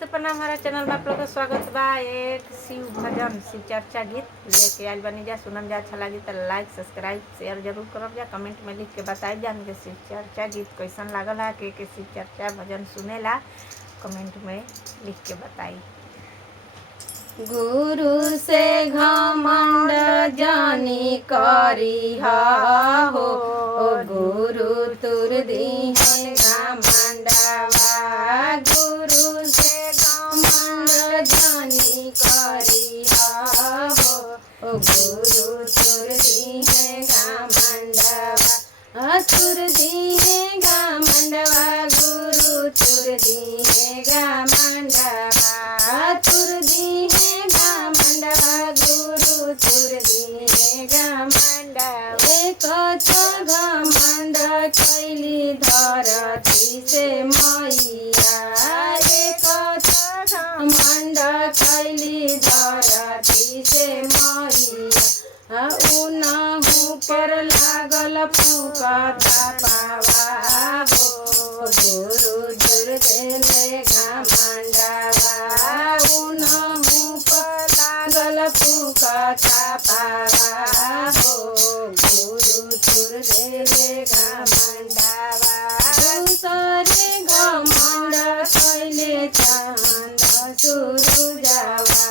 तो प्रणाम, हमारा चैनल में आप लोग का स्वागत बा। एक शिव भजन शिव चर्चा गीत लेके आयल बनी जा। सुनम जा अच्छा लगी तो लाइक सब्सक्राइब शेयर जरूर करब जा। कमेंट में लिख के बताई जा हमके शिव चर्चा गीत कैसन लागल है। के शिव चर्चा भजन सुनेला कमेंट में लिख के बताई। गुरु से घमंड जानी करी हो, गुरु तुर दी घमंडवा। गुरु से घमंड जानी करी हो, गुरु तुर दी घमंडवा। तुर दी घमंडवा, गुरु तुर दी घमंडवा। तुर दी गुरु तुर दी घमंड। एक घमंड कैली धरती से मैया। एक घमंड कैली धरती से मैया। उनहु पर लागल फूकता पावा हो, गुरु तुर देले घमंडवा। उनहु पर लागल फूकता पावा हो, गुरु तुर देले घमंडवा। दूसरे घमंड कैले चांद सूरजवा।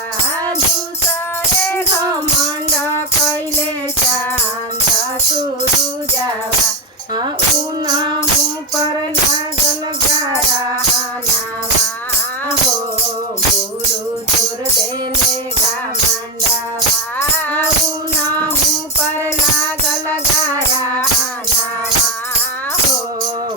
दूसरे घमंड कैले चांद सूरजवा। उनहु पर लागल ग्रहणवा हो, गुरु तुर देले घमंडवा। उनहु पर लागल ग्रहणवा हो,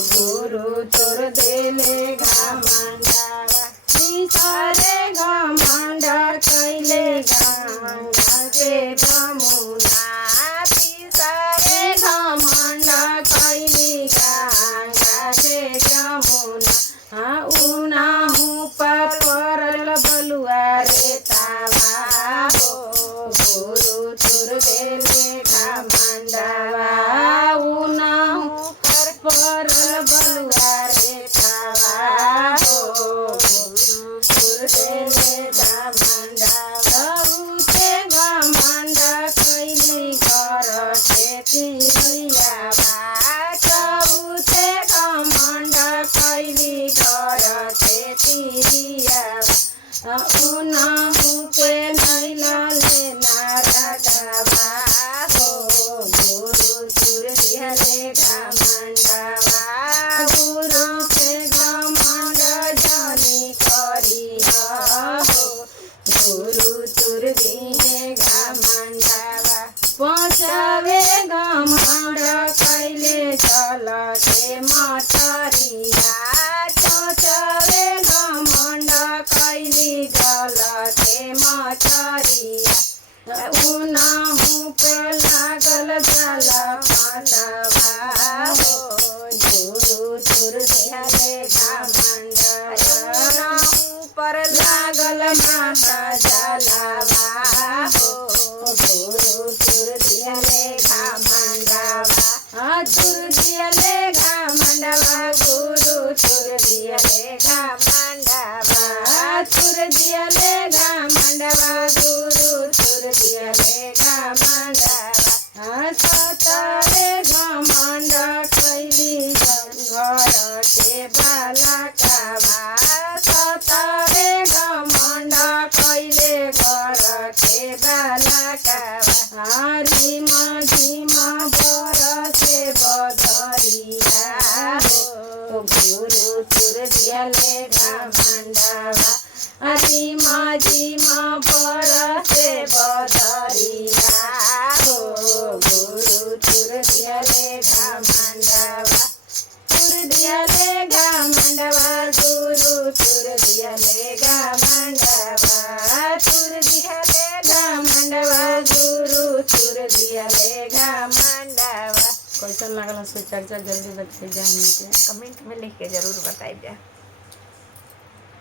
गुरु तुर देले घमंडवा। तीसरे घमंड कैले गंगा के जमुना। तीसरे घमंड कैली गंगा के जमुना। उनहु पर पड़ल बलुआ रेतावा हो, गुरु तुर देले घमंडवा। उनहु पर पड़ल बलुआ रेतावा हो, गुरु तुर देले घमंडवा। बहुते घमंड कैली घर के तिरियावा। बहुते घमंड कैली घर के तिरियावा। उनहु पे नैला लेना रटवा हो, गुरु तुर दिहले घमंडवा। गुरु से घमंड जानी करी हो, गुरु तुर दिहे घमंडवा। पांचवे घमंड कैले जल के मठरिया। पांचवे घमंड कैली जल के मठरिया। उनहु पे लागल जल पांडवा हो, गुरु तुर दिहले घमंडवा। उनहु पर लागल माता जलवा हो, गुरु तुर दिहले घमंडवा। तुर दिहले घमंडवा, गुरु तुर दिहले घमंडवा। तुर दिहले घमंडवा, गुरु तुर दिहले घमंडवा। सतरे घमंड कैली घर के बालकवा। सतरे घमंड कैले घर के बालकवा। रिमा झिमा बरसे बदरिया हो, गुरु तुर दिहले घमंडवा। रिमा झिमा बरसे बदरिया हो, गुरु तुर दिहले घमंडवा। तुर दिहले घमंडवा, गुरु तुर दिहले घमंडवा। तुर दिहले घमंडवा, गुरु तुर दिहले घमंडवा। कैसन लागल है चर्चा जल्दी बता जा, कमेंट में लिख के जरूर बताई जा।